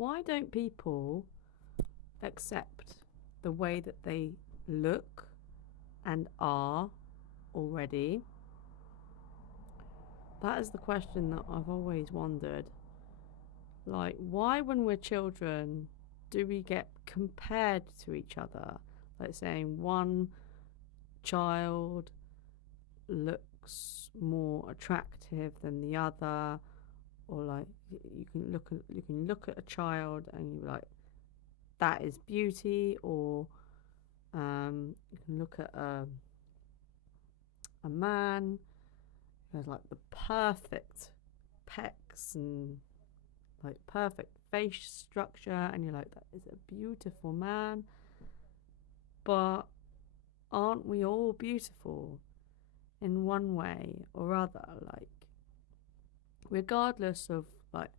why don't people accept the way that they look and are already? That is the question that I've always wondered. Like, why, when we're children, do we get compared to each other? Like, saying one child looks more attractive than the other, or like you can look at a child and you're like, that is beauty, or you can look at a man who has like the perfect pecs and like perfect face structure, and you're like, that is a beautiful man. But aren't we all beautiful in one way or other? Like, regardless of like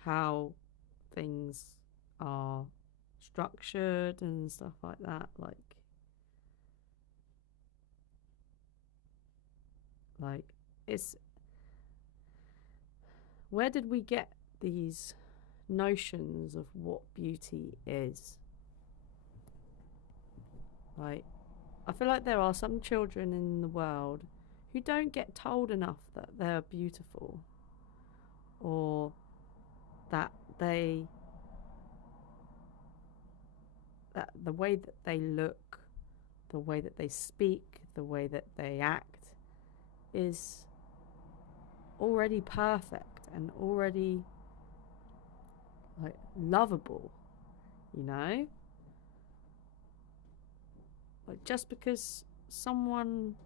how things are structured and stuff like that, like it's, where did we get these notions of what beauty is? Like, I feel like there are some children in the world who don't get told enough that they're beautiful, or that that the way that they look, the way that they speak, the way that they act is already perfect and already like lovable, you know? Like, just because someone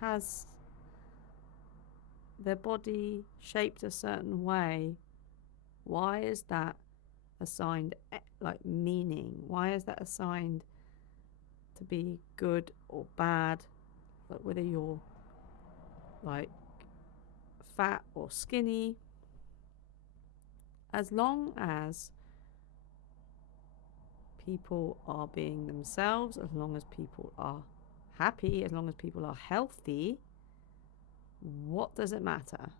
has their body shaped a certain way, why is that assigned like meaning? Why is that assigned to be good or bad? Like, whether you're like fat or skinny, as long as people are being themselves, as long as people are happy, as long as people are healthy, what does it matter?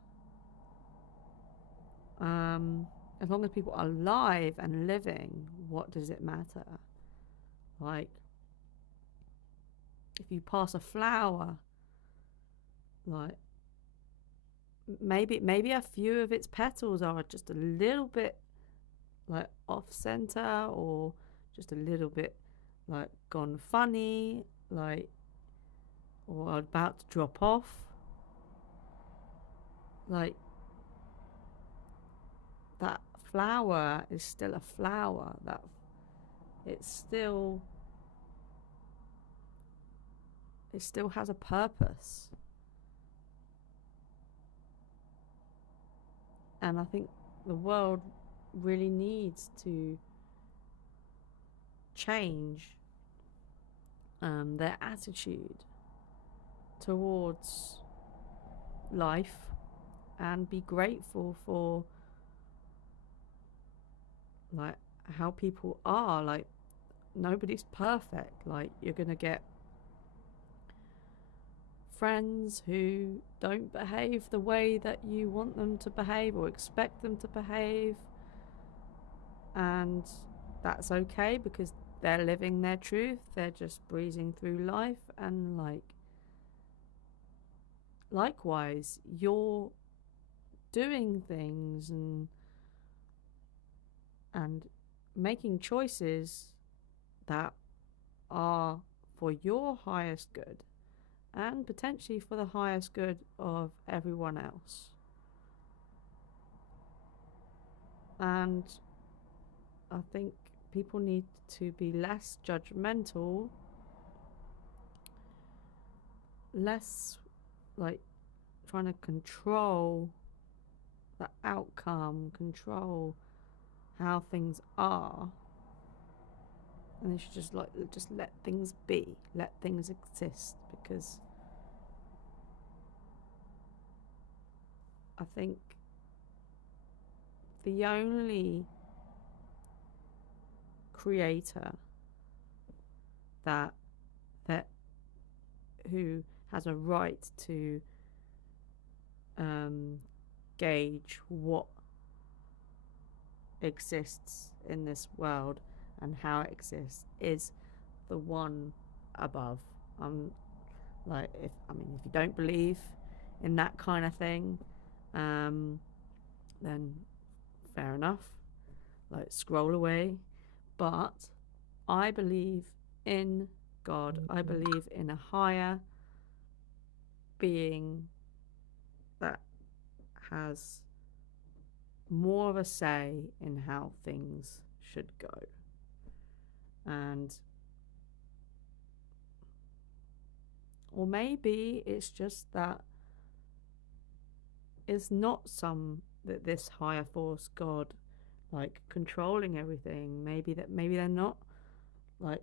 As long as people are alive and living, what does it matter? Like, if you pass a flower, like maybe a few of its petals are just a little bit like off center, or just a little bit like gone funny, like, or about to drop off, like, that flower is still a flower. That it's still, it still has a purpose. And I think the world really needs to change their attitude towards life, and be grateful for like how people are. Like, nobody's perfect. Like, you're gonna get friends who don't behave the way that you want them to behave or expect them to behave, and that's okay, because they're living their truth, they're just breezing through life. And like, likewise, you're doing things and making choices that are for your highest good, and potentially for the highest good of everyone else. And I think people need to be less judgmental, less like trying to control the outcome, control how things are. And they should just let things be, let things exist, because I think the only creator that that who has a right to gauge what exists in this world and how it exists is the one above. Like, if you don't believe in that kind of thing, then fair enough. Like, scroll away. But I believe in God. I believe in a higher being that has more of a say in how things should go. And or maybe it's just that it's not that this higher force, God, like controlling everything. Maybe they're not like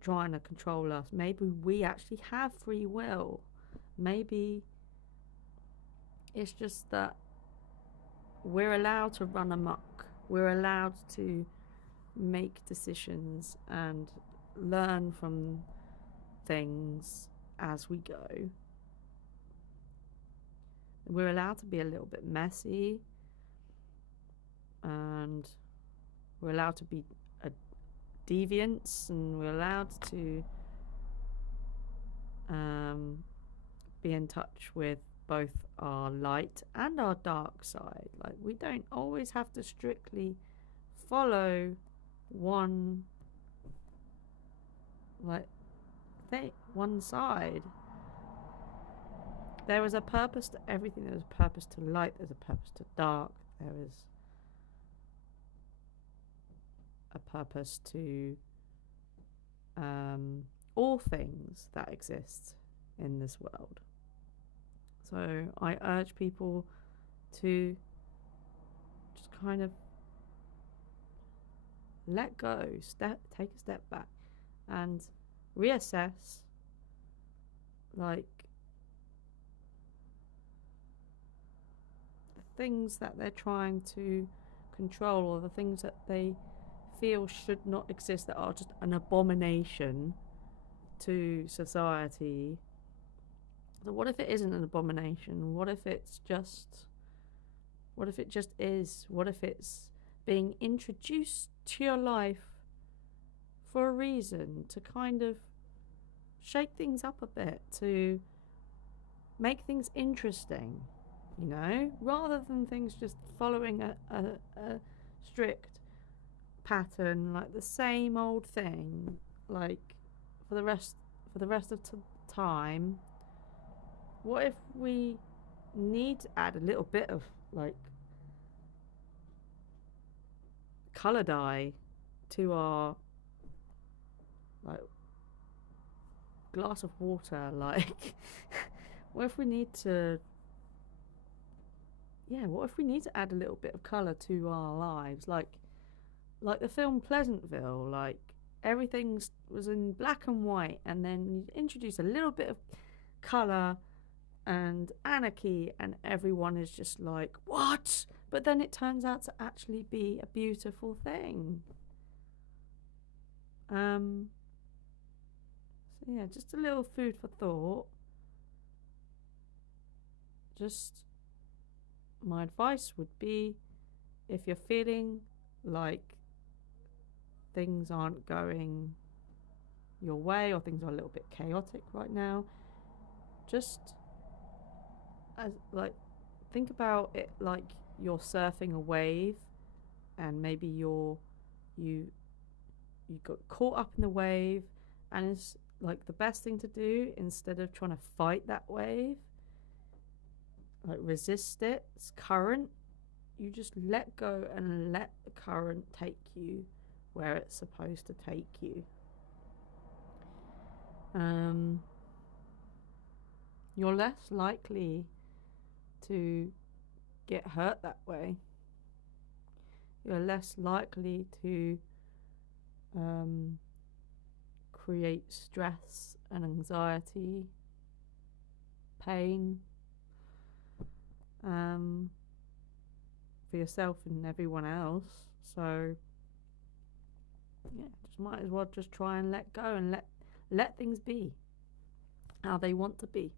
trying to control us. Maybe we actually have free will. Maybe it's just that we're allowed to run amok. We're allowed to make decisions and learn from things as we go. We're allowed to be a little bit messy, and we're allowed to be deviants, and we're allowed to be in touch with both our light and our dark side. Like, we don't always have to strictly follow one one side. There is a purpose to everything. There is a purpose to light. There's a purpose to dark. There is a purpose to all things that exist in this world. So I urge people to just kind of let go, take a step back and reassess, like, the things that they're trying to control, or the things that they feel should not exist, that are just an abomination to society. So what if it isn't an abomination? What if it just is? What if it's being introduced to your life for a reason, to kind of shake things up a bit, to make things interesting, rather than things just following a strict pattern, like the same old thing, like for the rest of time. What if we need to add a little bit of like color dye to our like glass of water? Like, what if we need to add a little bit of color to our lives, like the film Pleasantville? Like, everything was in black and white, and then you introduce a little bit of color and anarchy, and everyone is just like, what? But then it turns out to actually be a beautiful thing. So yeah, just a little food for thought. Just my advice would be, if you're feeling like things aren't going your way, or things are a little bit chaotic right now, just think about it like you're surfing a wave, and maybe you got caught up in the wave, and it's like the best thing to do, instead of trying to fight that wave, like resist its current, you just let go and let the current take you where it's supposed to take you. You're less likely to get hurt that way. You're less likely to create stress and anxiety, pain, for yourself and everyone else. So yeah, just might as well just try and let go and let things be how they want to be.